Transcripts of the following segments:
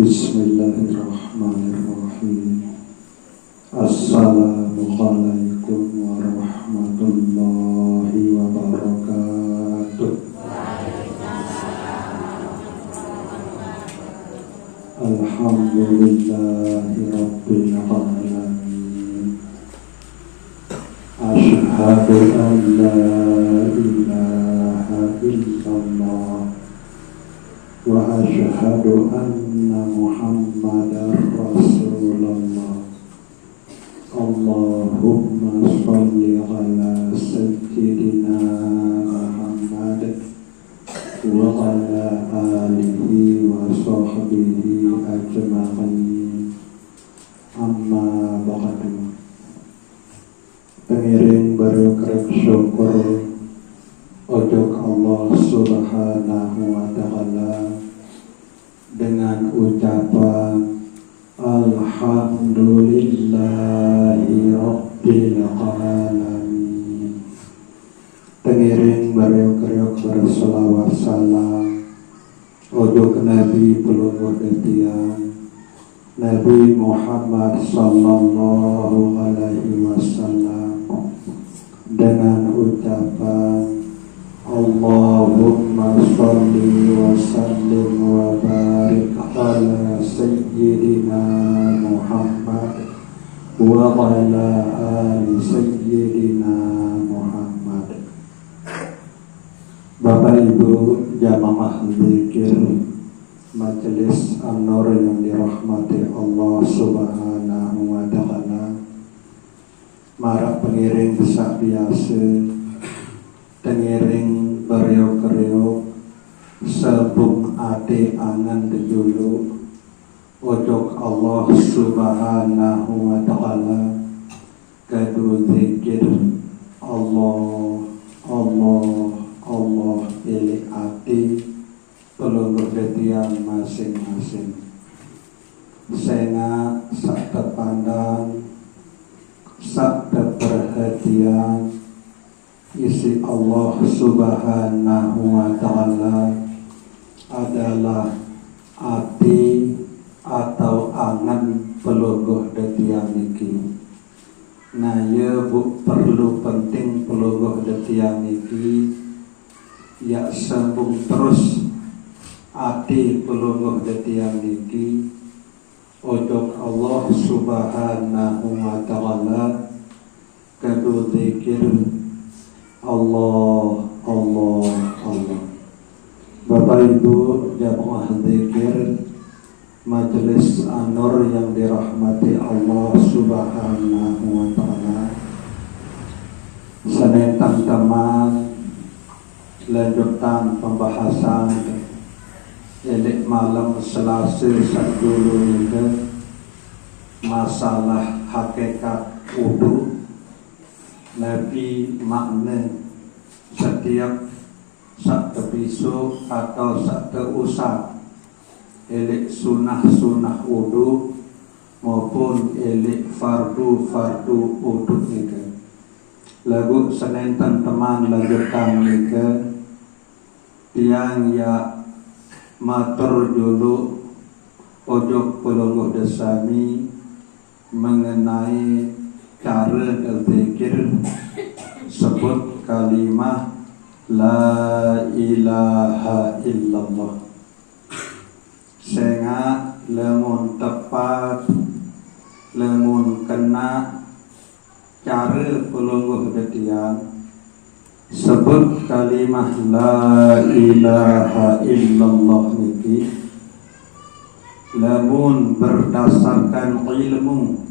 Bismillahirrahmanirrahim. Assalamualaikum warahmatullahi wabarakatuh. Alhamdulillahi rabbil alamin. Asyhadu an la ilaha illallah wa asyhadu anna Muhammadar Rasulullah. Allahumma sholli ala sayyidina Muhammad wa ala alihi wa sahbihi ajma'in. Amma ba'du. Pengiring baru kerep syukur ojok Allah subhanahu wa ta'ala dengan ucapan Alhamdulillahi rabbil alamin. Pengiring baru berselawat salam ojok Nabi pelungguh detian Nabi Muhammad sallallahu alaihi wasallam dengan ucapan Allahumma sholli wa sallim wa barik ala sayyidina Muhammad wa ala ali sayyidina Muhammad. Bapak Ibu jamaah zikir Majelis An-Nur yang dirahmati Allah subhanahu wa ta'ala, para pengiring besak biasa, pengiring beriok-riok, sebung ade angan dejulu ojok Allah subhanahu wa ta'ala kadu zikir Allah ili ati pelungguh detian masing-masing. Senga sak terpandang, sak terperhatian isi Allah subhanahu wa ta'ala adalah ati atau angan pelungguh detian niki. Nah ya bu perlu penting pelungguh detian niki ya sambung terus ati pelungguh detian niki ojok Allah subhanahu wa ta'ala kadu zikir Allah. Bapak Ibu jamaah zikir Majelis An-Nur yang dirahmati Allah subhanahu wa ta'ala, senentang teman lanjutan pembahasan elik malam Selasa sadulu ini masalah hakikat wudu, lebih makna setiap sak tepisu atau sak teusap elik sunah wudu maupun elik fardu wudu ini. Lagu senenten teman lanjutan ini yang ya matur dulu ojok pelungguh desami mengenai cara berzikir sebut kalimah la ilaha illallah. Sehingga lemun tepat, lemun kena cara pelungguh detian sebut kalimah la ilaha illallah niki, lemun berdasarkan ilmu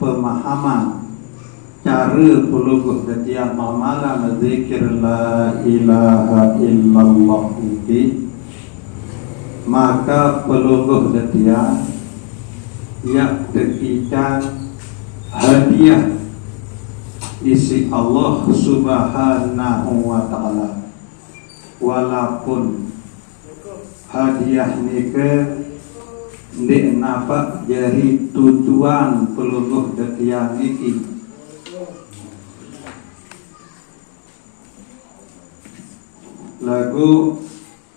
pemahaman cara pelungguh detian mamalan zikir la ilaha illallah niki, maka pelungguh detian ya dekikan hadiah isi Allah subhanahu wa ta'ala, walaupun hadiah nike ndik napa jadi tujuan pelungguh detian niki. Lagu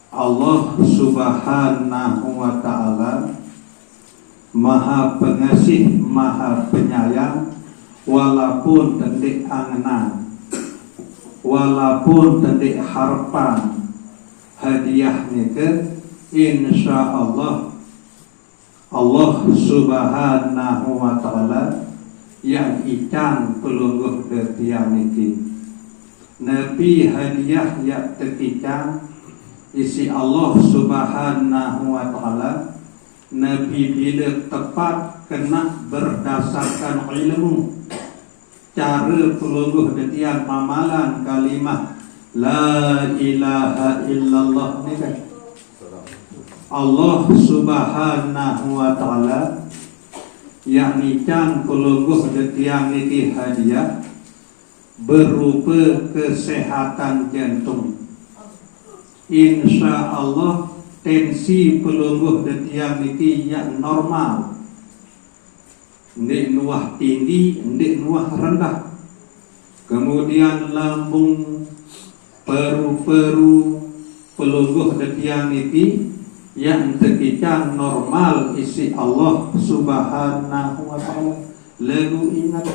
Allah Subhanahu wa ta'ala Maha pengasih, Maha penyayang, walaupun tendik angenan, walaupun tendik harapan hadiah ke insya Allah Allah Subhanahu wa ta'ala yang ikan pelungguh detiang niki Nabi hadiah yang terkicang isi Allah Subhanahu wa ta'ala Nabi bila tepat kena berdasarkan ilmu cara pelungguh detiang amalan kalimah La ilaha illallah ni kan Allah Subhanahu wa ta'ala yakni can pelungguh detiang niki hadiah berupa kesehatan jantung. Insya Allah tensi pelungguh detiang niki yang normal, ndik nuah tinggi, ndik nuah rendah. Kemudian lambung, paru-paru pelungguh detiang niki yang terkicang normal isi Allah Subhanahu wa ta'ala. Lagu ingat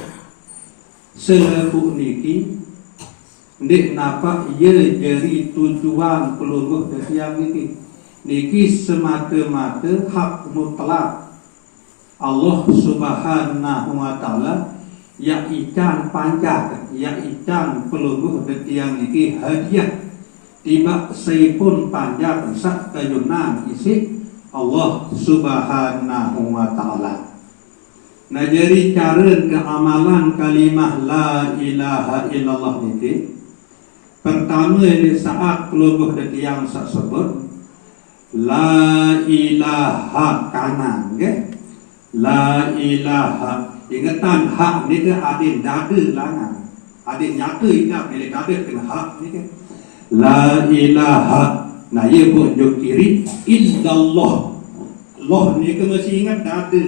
selaku niki ndik napa ia jadi tujuan pelungguh detiang niki semata-mata hak mutlak Allah Subhanahu wa ta'ala yang ikan panjang, yang ikan pelungguh detiang niki hadiah tiba seipun panjang sak kayunan isi Allah Subhanahu wa ta'ala. Nah jadi cara keamalan kalimah la ilaha illallah niki pertama di saat pelungguh detiang sak sebut la ilaha kanan ke la ilaha ingatan hak ni ke adin dada langan adin nyata ingat bila dada kena hak ni ke la ilaha nah ia pun jok kiri illallah Allah ni ke mesti ingat dada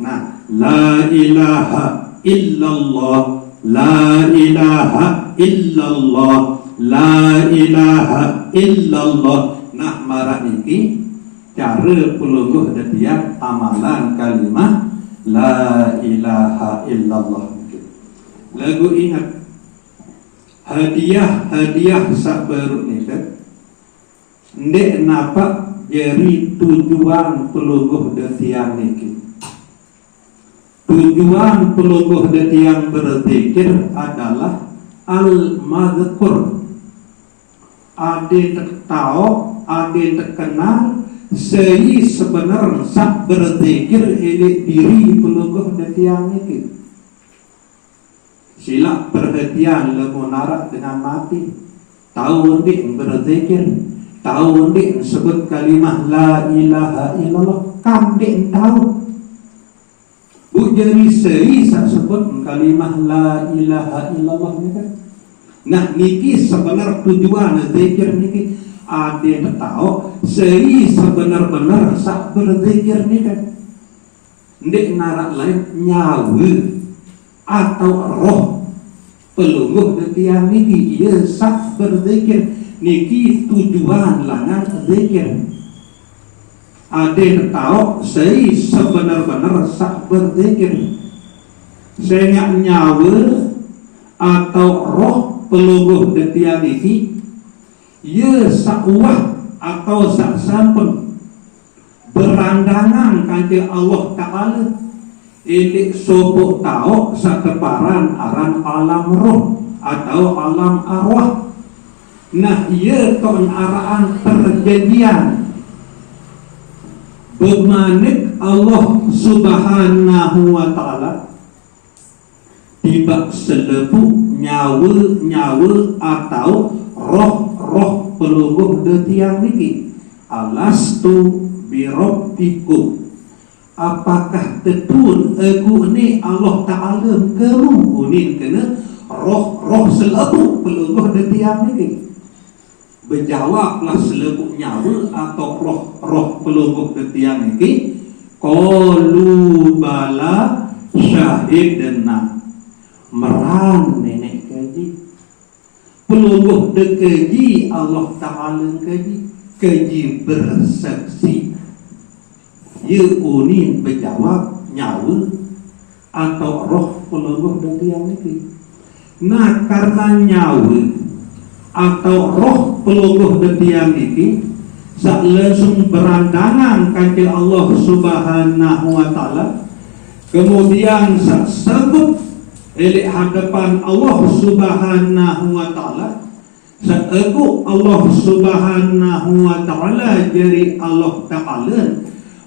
nah la ilaha illallah la ilaha illallah la ilaha illallah nah marah ini cara pelungguh detiang amalan kalimah la ilaha illallah. Lagu ingat hadiah sak baru ni kan ndek napa jadi tujuan pelungguh detiang niki. Tujuan pelungguh detiang berzikir adalah al-madhkur. Ade tahu, ade terkenal sei sebenar sak berzikir elek diri pelungguh detiang niki. Sila perhatian lemunarak dengan mati. Tahu ndik berzikir, tahu ndik sebut kalimah la ilaha illallah, kan ndik tahu. Bu jadi sei sak sebut kalimah la ilaha illallah ni kan. Nah niki sebenar tujuan zikir niki ada tahu sei sebenar-benar sak berzikir ni kan. Ndik narak lain nyawa atau roh pelungguh detiang niki ia sak berzikir niki tujuan langan zikir. Ada tahu sei sebenar-benar sak berzikir. Saya nyawa atau roh pelungguh detiang niki ia sak uah atau sak sampun berandangan kanthi Allah Ta'ala ini sobok tahu sak keparan aran alam roh atau alam arwah. Nah ia ton araan perjanjian bermanik Allah Subhanahu wa ta'ala tiba selepu nyawa atau roh pelungguh detiang niki alastu birabbikum apakah tetun aku ni Allah Ta'ala kamu unin kena roh selepu pelungguh detiang niki. Berjawablah selebu nyawa atau roh pelungguh detiang niki qalu bala syahidna meran nenek kaji pelungguh dekeji Allah Ta'ala kaji keji bersaksi. Ia unin berjawab nyawa atau roh peluluh dan tiang ini. Nah, karena nyawa atau roh peluluh dan tiang ini sak langsung berandangan kanjeng Allah Subhanahu wa taala, kemudian sak sebut elek hadapan Allah Subhanahu wa taala, sak aku Allah Subhanahu wa taala jadi Allah taala,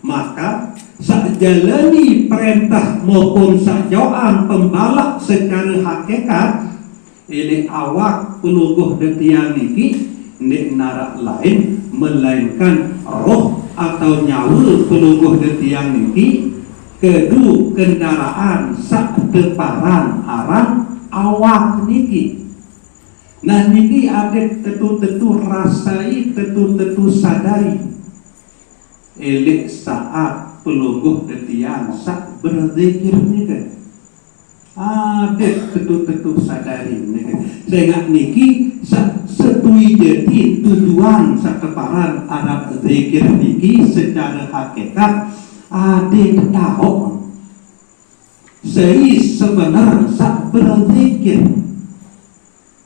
maka sak jalani perintah maupun sak jawaan pembalak secara hakikat ini awak pelungguh detiang niki nek narak lain melainkan roh atau nyawa pelungguh detiang niki kedu kendaraan sak deparan aran awak niki. Nah niki ada tentu-tentu rasai, tentu-tentu sadari elek saat pelungguh detiang sak berzikir nika. Ada tentu-tentu sadari nika. Sehingga niki setui jadi tujuan sak keparan anak zikir niki secara hakikat ada tahu sehingga sebenar sak berzikir.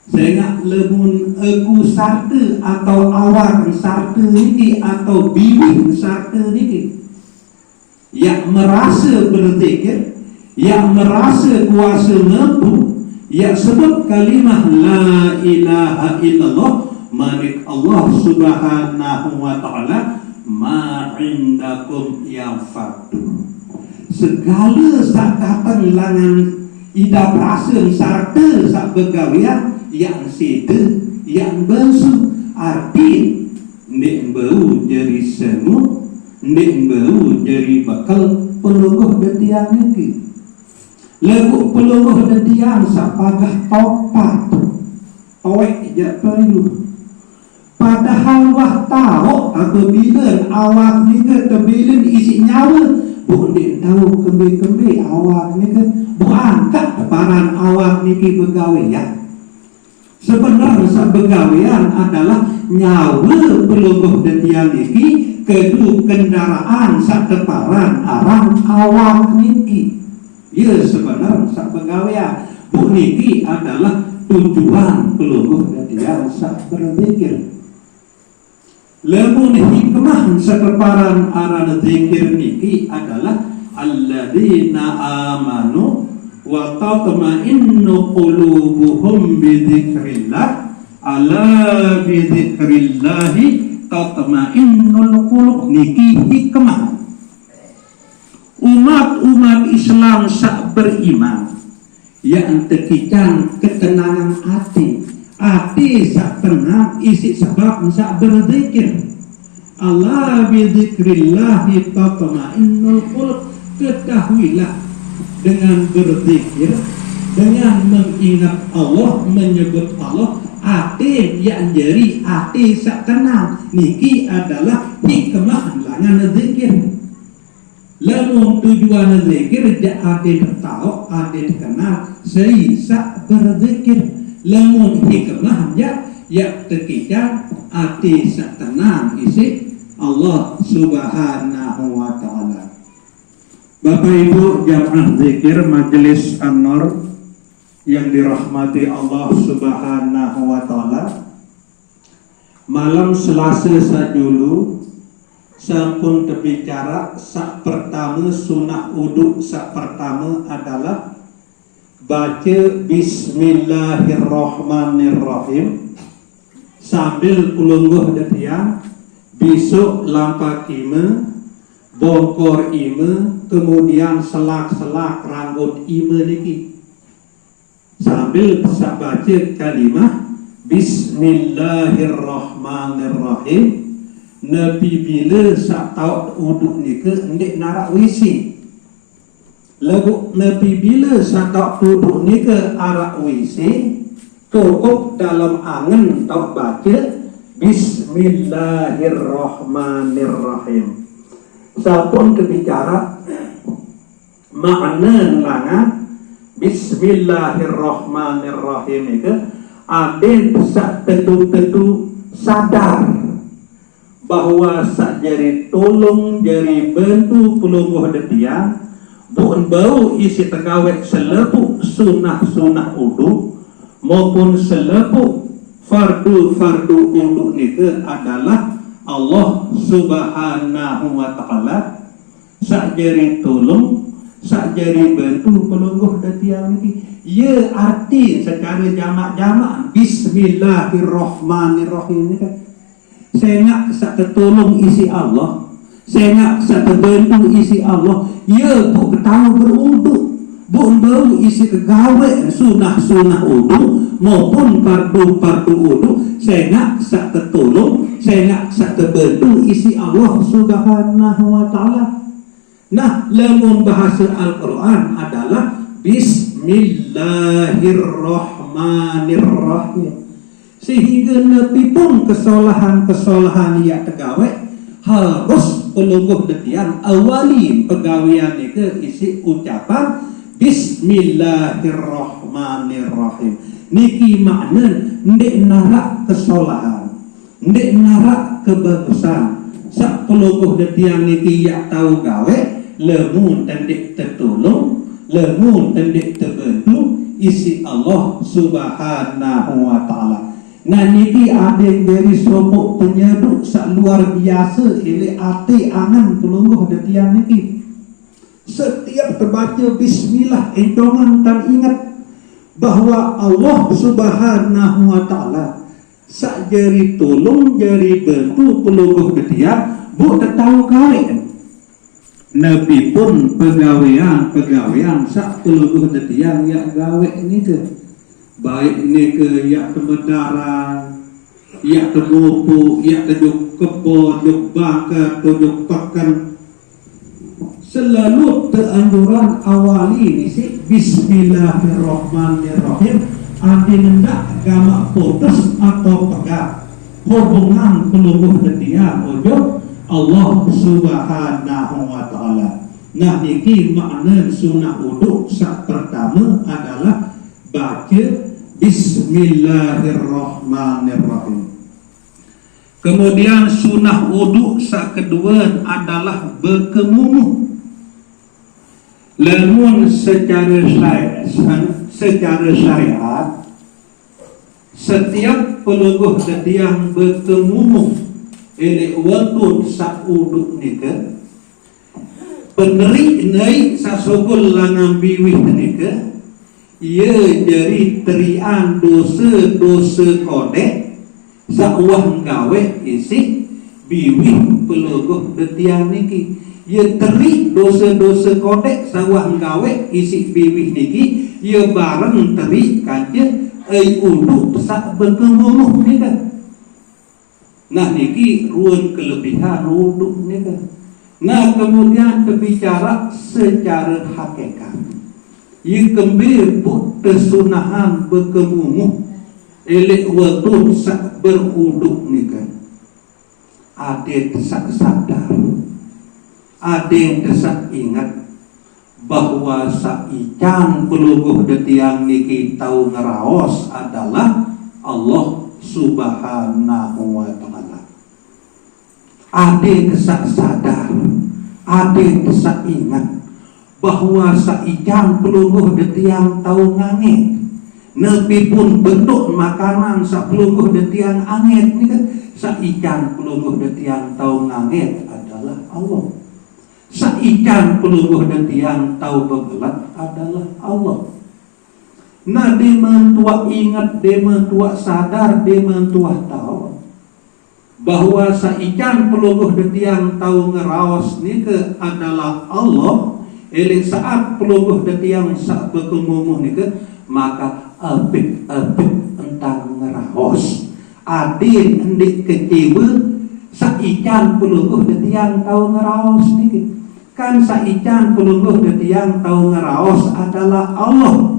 Sehingga lemun aku sarta atau awak sarta niki atau biwing sarta niki yang merasa berzikir, yang merasa kuasa mampu, yang sebut kalimah la ilaha illallah, manik Allah Subhanahu wa taala ma indakum yanfadu. Segala sak datang langan ida rasa sarta sak begawian yang sida, yang basuh arti nek bau jadi semut, nek bau jadi bakal pelungguh detiang niki. Lagu pelungguh detiang sak pagah topat awek je perlu. Padahal wah tahu apabila awak nika kebilan isi nyawa, bukan tahu kembe-kembe awak nika bukan angkat paran awak niki begawian. Sebenarnya sebegawian adalah nyawa pelungguh detiang niki kedu kendaraan sak keparan arang awak niki. Ya sebenarnya sebegawian bu niki adalah tujuan pelungguh detiang sak berzikir. Lamun hikmah sekeparan aran zikir niki adalah alladzina amanu wa tatma'innu qulubuhum bi dzikrillah, ala bi dzikrillah tatma'innul qulub. Niki hikmah umat Islam sak beriman yang tekican ketenangan hati sak tenang isi sebab sak berzikir. Ala bi dzikrillah tatma'innul qulub. Ketahuilah dengan berzikir, dengan mengingat Allah, menyebut Allah, hati yang jadi hati sak tenang. Niki adalah hikmah langan zikir. Lamun tujuan zikir ja hati tahu, hati kenal, sak berzikir. Lamun hikmah ya ketika hati sak tenang isi Allah Subhanahu wa taala. Bapak Ibu jamaah zikir Majelis An-Nur yang dirahmati Allah Subhanahu wa taala, malam Selasa sadulu sampun terbicara sak pertama sunah wudu. Sak pertama adalah baca Bismillahirrahmanirrahim sambil kulungguh detiang, besok lampak ime, bongkor ime, kemudian selak-selak rambut ime niki sambil bisa baca kalimah Bismillahirrahmanirrahim. Nabi bila sak tahu uduk nika ndik narak WC. Lagu Nabi bila sak tahu uduk nika arak WC, cukup dalam angen tahu baca Bismillahirrahmanirrahim. Sampun kebicara makna langa Bismillahirrahmanirrahim itu ada bisa tentu-tentu sadar bahwa sak jari tolong jari bantu pelungguh detiang bukan bau isi tegawet selepuk sunah-sunah uduk maupun selepuk fardu-fardu uduk nike adalah Allah Subhanahu wa Ta'ala sak jari tolong sak jari bantu pelungguh detiang niki. Ya arti secara jamak-jamak Bismillahirrahmanirrahim ni kan. Saya nak sak tertolong isi Allah, saya nak sak terbantu isi Allah. Ya bu ketahu beruduk, bu baru isi kegawe sunah-sunah uduk maupun fardu-fardu uduk. Saya nak sak tertolong, saya nak sak terbantu isi Allah Subhanahu wa Ta'ala. Nah, lamun bahasa Al-Quran adalah Bismillahirrahmanirrahim. Sehingga Nabi pun kesalahan-kesalahan yang tergawe harus pelungguh detian awali pegawian ke isi ucapan Bismillahirrahmanirrahim. Niki makna ndek narak kesalahan, ndek narak kebagusan. Sak pelungguh detian niki yak tahu gawe lemun tendik tertolong, lemun tendik terbantu isi Allah Subhanahu wa Ta'ala. Nah niki ada dari sobok penyeduk sak luar biasa ele ate angan pelungguh detian niki. Setiap terbaca bismillah endongan tan ingat bahwa Allah Subhanahu wa Ta'ala sak jari tolong jari bantu pelungguh detian bu tahu kawin. Nabi pun pegawaian sak pelungguh detian yak gawe ni ke baik ni ke yak kebedaran, yak kebupu, yak kejuk kebon, juk bakar, juk pakan. Selalu teranjuran awali ni si Bismillahirrahmanirrahim. Adi hendak gamak putus atau pegang hubungan pelungguh detian ojo Allah Subhanahu wa Ta'ala. Nah niki makna sunah uduk sak pertama adalah baca Bismillahirrahmanirrahim. Kemudian sunah uduk sak kedua adalah berkemumuh. Lamun secara syariat setiap pelungguh detiang berkemumuh ele waktu sak uduk nika peneri naik sak sogol langang biwih nika ia jadi terian dosa-dosa kodek sak wang gawe isi biwih pelungguh detiang niki. Ia teri dosa-dosa kodek sak wang gawe isi biwih niki ia bareng teri kaje ai uduk sak berkemumuh nika. Nah niki ruang kelebihan uduk nika. Nah kemudian berbicara secara hakikat. Ia kembali kesunahan berkemumuh elek waktu sak beruduk nika. Ada tersak sadar, ada tersak ingat bahwa sak ican pelungguh detiang niki tahu ngeraos adalah Allah Subhanahu wa Ta'ala. Ada kesak sadar, ada kesak ingat bahwa saijan pelungguh detiang tahu ngangit. Nabi pun bentuk makanan sak pelungguh detiang angit ni kan. Saijan pelungguh detiang tahu ngangit adalah Allah. Saijan pelungguh detiang tahu begelat adalah Allah. Nah, dia mentua ingat, dia mentua sadar, dia mentua tahu bahwa saijan pelungguh detiang tahu ngeraos ni ke adalah Allah. Elek saat pelungguh detiang sak berkemumuh ni ke maka apik-apik entang ngeraos. Adin hendik kecewa saijan pelungguh detiang tahu ngeraos ni ke. Kan saijan pelungguh detiang tahu ngeraos adalah Allah.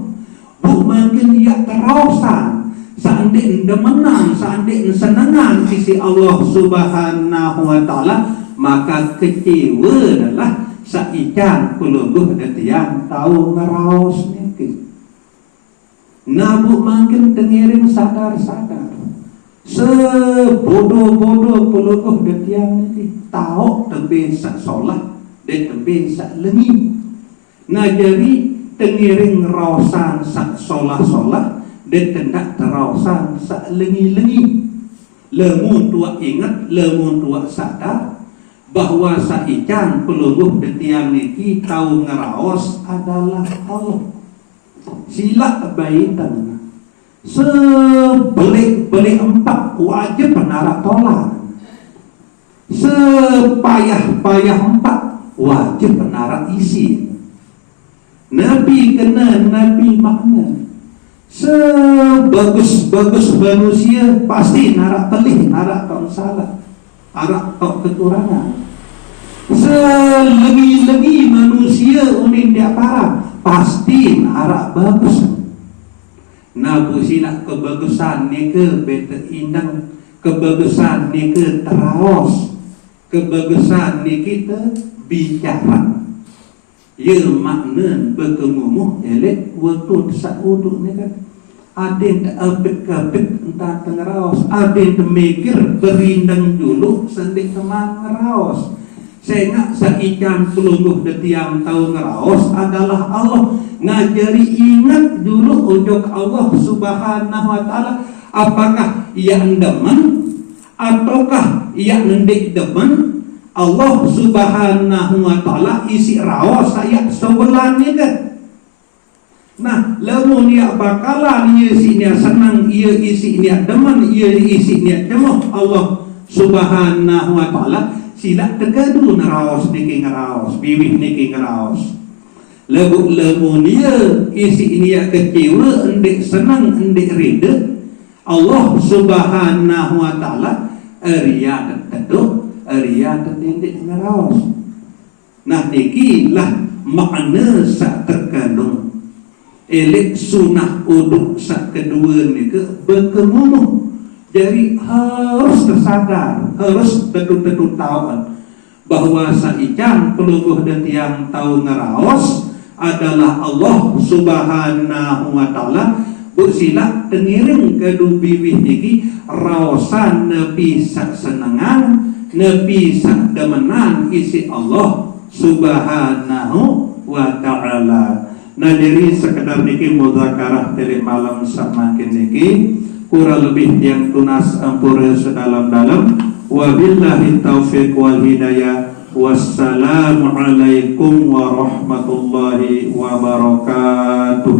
Mungkin ia terosan seandainya demenan, seandainya senengan sisi Allah Subhanahu wa Ta'ala, maka kecewa adalah saijan pelungguh detiang tahu ngeraos niki. Nabu mungkin tengiring sadar-sadar Sebodoh-bodoh pelukuh de tiang ni tahu tembe sak solat dan tembe sak lengi. Ngajari tengiring rawasan sak solat dan tendak terawasan sak lengi-lengi. Lemun tua ingat, lemun tua sadar bahwa saican pelukuh de tiang ni tahu ngeraos adalah Allah. Sila baitan sebelik-belik empat wajib penarak tolak, sepayah-payah empat wajib penarak isi. Nabi kena Nabi makna, sebagus-bagus manusia pasti narak telih, narak tak salah, narak tak kekurangan. Selegi-legi manusia uning dia parah pasti narak bagus. Nabu sila kebagusan ni ke beta indang, kebagusan ni ke terawas, kebagusan ni kita bicara. Ya makna berkemumuh elek waktu sak uduk ni kan. Ada tak apik-apik entah tengerawas, ada mikir berindang dulu sendik temang ngerawas. Saya ingat saikan pelungguh detiang tahu ngerawas adalah Allah. Ngajari ingat dulu ujung Allah subhanahu wa ta'ala. Apakah ia demen ataukah ia nendik demen? Allah subhanahu wa ta'ala isi rawas saya sebelah ni kan. Nah, lamun ia bakalan ia isi ni senang, ia isi ni demen, ia isi ni demen, Allah subhanahu wa ta'ala sila tegadu ngerawas niki ngerawas, biwih niki ngerawas. Lebu dia isi ini kecewa, endik senang, endik rida. Allah subhanahu wa ta'ala riya teduk, riya tertindik ngerawas. Nah niki lah makna sak terkandung elek sunah uduk sak kedua ni ke berkemumuh. Jadi harus tersadar, harus betul-betul tahu bahwa saican peluguh dan tiang tahu ngerawas adalah Allah subhanahu wa ta'ala. Bersila tengiring kedu bibih niki rawasan nepi sak senengan, nepi sak demenan isi Allah subhanahu wa ta'ala. Nah jadi sekedar niki muzakarah telik malam sak makin niki kurang lebih yang tunas ampura sedalam-dalam. Wabillahi taufiq wal hidayah. Wassalamualaikum warahmatullahi wabarakatuh.